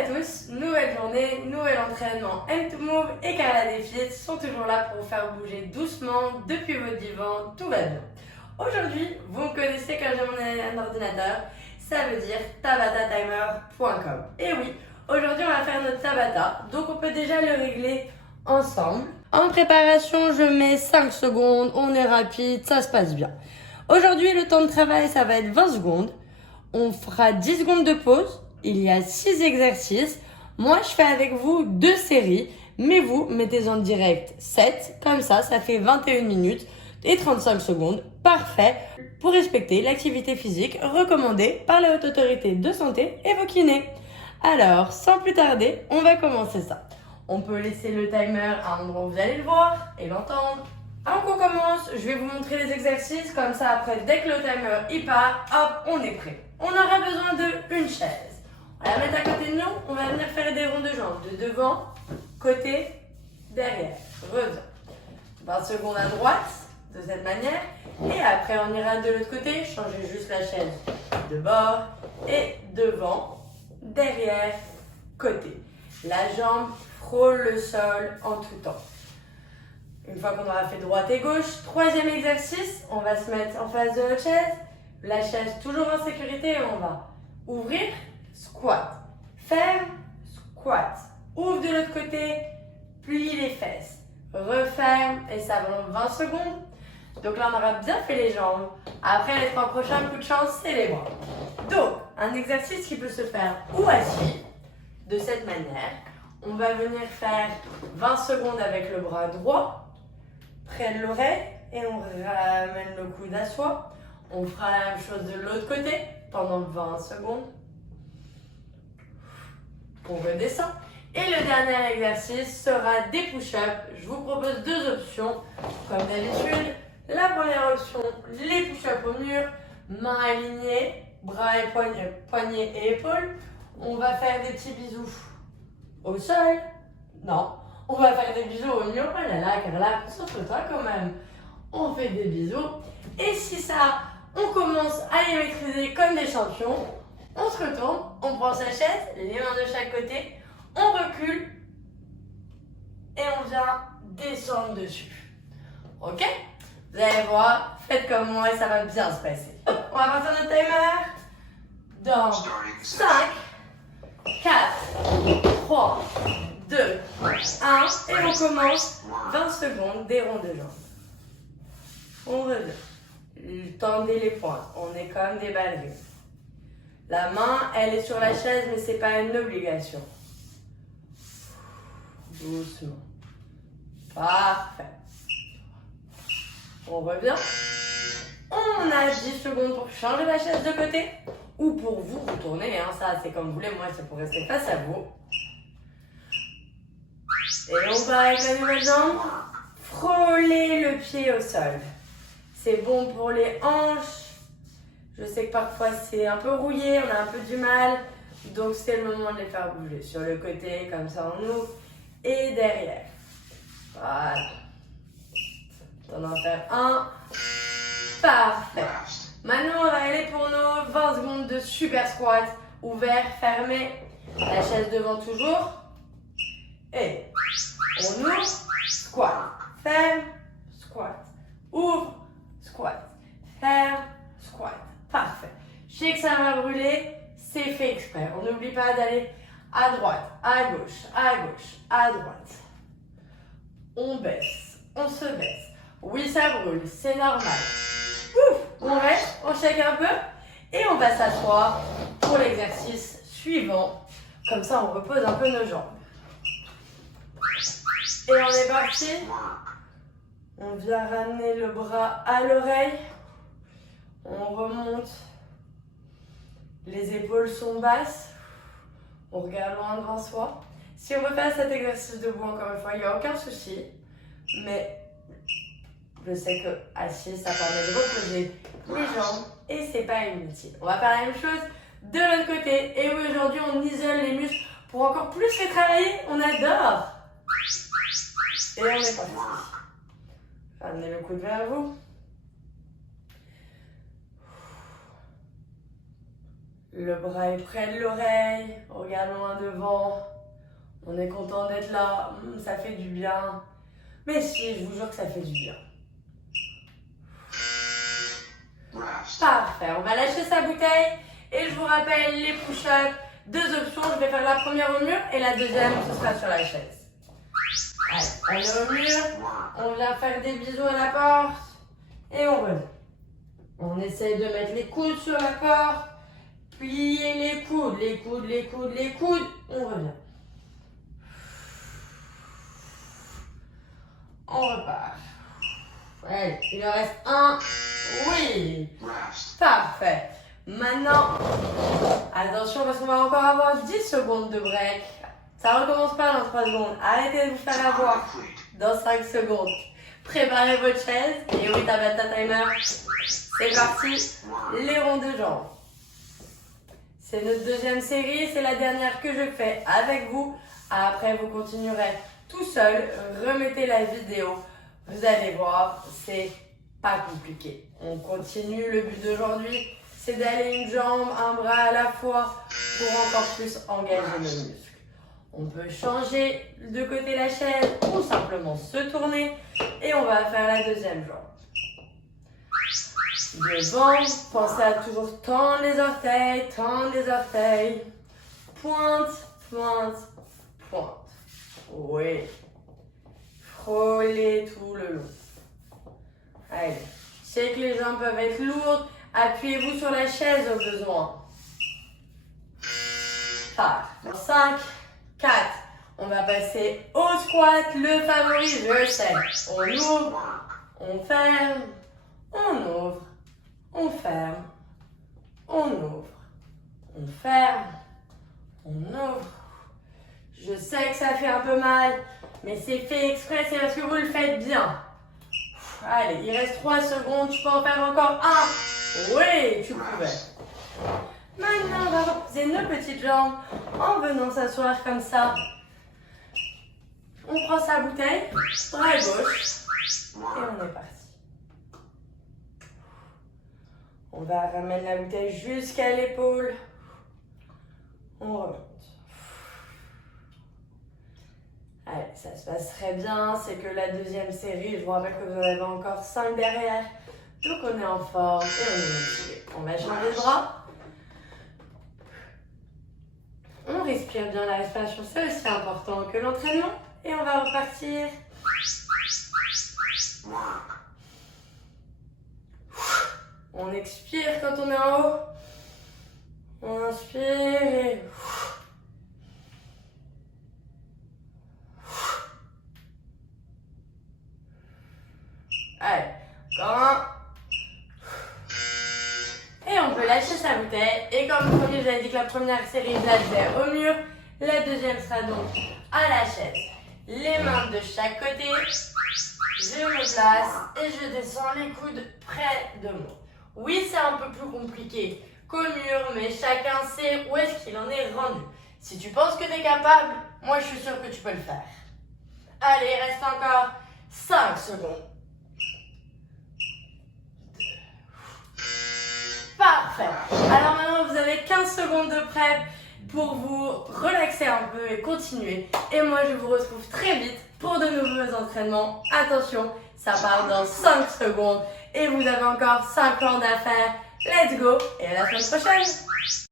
à tous, nouvelle journée, nouvel entraînement M2Move et Carla Défi sont toujours là pour vous faire bouger doucement depuis votre divan, tout va bien. Aujourd'hui, vous me connaissez quand j'ai mon ordinateur, ça veut dire tabatatimer.com. Et oui, aujourd'hui on va faire notre Tabata, donc on peut déjà le régler ensemble. En préparation, je mets 5 secondes, on est rapide, ça se passe bien. Aujourd'hui, le temps de travail, ça va être 20 secondes. On fera 10 secondes de pause. Il y a 6 exercices. Moi, je fais avec vous 2 séries, mais vous mettez en direct 7. Comme ça fait 21 minutes et 35 secondes. Parfait pour respecter l'activité physique recommandée par la Haute Autorité de Santé et vos kinés. Alors, sans plus tarder, on va commencer ça. On peut laisser le timer à un endroit où vous allez le voir et l'entendre. Avant qu'on commence, je vais vous montrer les exercices, comme ça après, dès que le timer y part, hop, on est prêt. On aura besoin d'une chaise. On va la mettre à côté de nous, on va venir faire des ronds de jambes, de devant, côté, derrière, revers. 20 secondes à droite, de cette manière, et après on ira de l'autre côté, changer juste la chaise de bord, et devant, derrière, côté. La jambe frôle le sol en tout temps. Une fois qu'on aura fait droite et gauche, troisième exercice, on va se mettre en face de notre chaise. La chaise toujours en sécurité et on va ouvrir, squat, ferme, squat. Ouvre de l'autre côté, plie les fesses, referme et ça prend 20 secondes. Donc là, on aura bien fait les jambes. Après, les 3 prochains, coup de chance, c'est les bras. Donc, un exercice qui peut se faire ou assis, de cette manière. On va venir faire 20 secondes avec le bras droit, près de l'oreille, et on ramène le coude à soi. On fera la même chose de l'autre côté pendant 20 secondes. On redescend. Et le dernier exercice sera des push-ups. Je vous propose 2 options, comme d'habitude. La première option, les push-ups au mur, mains alignées, bras et poignets et épaules. On va faire des petits bisous au sol. Non, on va faire des bisous au mur. Oh là là, Carla, concentre-toi quand même. On fait des bisous. Et si ça, on commence à les maîtriser comme des champions, on se retourne, on prend sa chaise, les mains de chaque côté, on recule et on vient descendre dessus. Ok? Vous allez voir, faites comme moi et ça va bien se passer. On va partir notre timer dans 5, 4, 3, 2, 1 et on commence 20 secondes des ronds de jambes. On revient. Tendez les poings, on est comme des ballerines. La main, elle est sur la chaise, mais c'est pas une obligation. Doucement. Parfait. On revient. On a 10 secondes pour changer la chaise de côté ou pour vous retourner. Hein, ça, c'est comme vous voulez. Moi, c'est pour rester face à vous. Et on part avec la nouvelle jambe. Frôlez le pied au sol. C'est bon pour les hanches. Je sais que parfois c'est un peu rouillé, on a un peu du mal. Donc c'est le moment de les faire bouger. Sur le côté, comme ça on ouvre. Et derrière. Voilà. On en faire un. Parfait. Maintenant on va aller pour nos 20 secondes de super squat. Ouvert, fermé. La chaise devant toujours. Et on ouvre. Squat. Ferme. Squat. Ouvre. Squat. Ferme. Squat. Parfait. Je sais que ça va brûler, c'est fait exprès. On n'oublie pas d'aller à droite, à gauche, à gauche, à droite. On baisse, on se baisse. Oui, ça brûle, c'est normal. Ouf, on reste, on shake un peu et on va s'asseoir pour l'exercice suivant. Comme ça, on repose un peu nos jambes. Et on est parti. On vient ramener le bras à l'oreille. On remonte, les épaules sont basses, on regarde loin devant soi. Si on veut faire cet exercice debout encore une fois, il n'y a aucun souci, mais je sais que assis, ça permet de reposer les jambes et c'est pas inutile. On va faire la même chose de l'autre côté. Et aujourd'hui, on isole les muscles pour encore plus les travailler. On adore. Et on est parti. Ramenez le coude vers vous. Le bras est près de l'oreille, regarde loin devant. On est content d'être là, ça fait du bien. Mais si, je vous jure que ça fait du bien. Parfait, on va lâcher sa bouteille et je vous rappelle les push-ups. Deux options, je vais faire la première au mur et la deuxième, ce sera sur la chaise. Allez, on est au mur, on vient faire des bisous à la porte et on revient. On essaye de mettre les coudes sur la porte, plier les coudes, les coudes, les coudes, les coudes, on revient. On repart. Allez, il en reste un. Oui. Parfait. Maintenant, attention parce qu'on va encore avoir 10 secondes de break. Ça recommence pas dans 3 secondes. Arrêtez de vous faire avoir dans 5 secondes. Préparez votre chaise. Et oui, t'as ta timer. C'est parti. Les ronds de jambes. C'est notre deuxième série. C'est la dernière que je fais avec vous. Après, vous continuerez tout seul. Remettez la vidéo. Vous allez voir, c'est pas compliqué. On continue. Le but d'aujourd'hui, c'est d'aller une jambe, un bras à la fois pour encore plus engager nos muscles. On peut changer de côté la chaise ou simplement se tourner et on va faire la deuxième jambe. Devant, pensez à toujours tendre les orteils, tendre les orteils. Pointe, pointe, pointe. Oui. Frôlez tout le long. Allez. Je sais que les jambes peuvent être lourdes. Appuyez-vous sur la chaise au besoin. 5, 4. On va passer au squat. Le favori, je sais. On ouvre, on ferme, on ouvre, on ferme, on ouvre, on ferme, on ouvre. Je sais que ça fait un peu mal, mais c'est fait exprès, c'est parce que vous le faites bien. Allez, il reste 3 secondes, tu peux en faire encore un. Oui, tu pouvais. Maintenant, on va reposer nos petites jambes en venant s'asseoir comme ça. On prend sa bouteille, bras gauche, et on est parti. On va ramener la bouteille jusqu'à l'épaule. On remonte. Allez, ça se passe très bien. C'est que la deuxième série, je vous rappelle que vous en avez encore 5 derrière. Donc on est en forme et on est motivé. On va changer de bras. On respire bien, la respiration, c'est aussi important que l'entraînement. Et on va repartir. On expire quand on est en haut. On inspire et... Allez, encore un. Et on peut lâcher sa bouteille. Et comme vous voyez, j'avais dit que la première série, je la faisais au mur. La deuxième sera donc à la chaise. Les mains de chaque côté. Je me place et je descends les coudes près de moi. Oui, c'est un peu plus compliqué qu'au mur, mais chacun sait où est-ce qu'il en est rendu. Si tu penses que tu es capable, moi je suis sûre que tu peux le faire. Allez, il reste encore 5 secondes. Parfait. Alors maintenant, vous avez 15 secondes de prep pour vous relaxer un peu et continuer. Et moi, je vous retrouve très vite pour de nouveaux entraînements. Attention, ça part dans 5 secondes et vous avez encore 50 à faire. Let's go et à la semaine prochaine.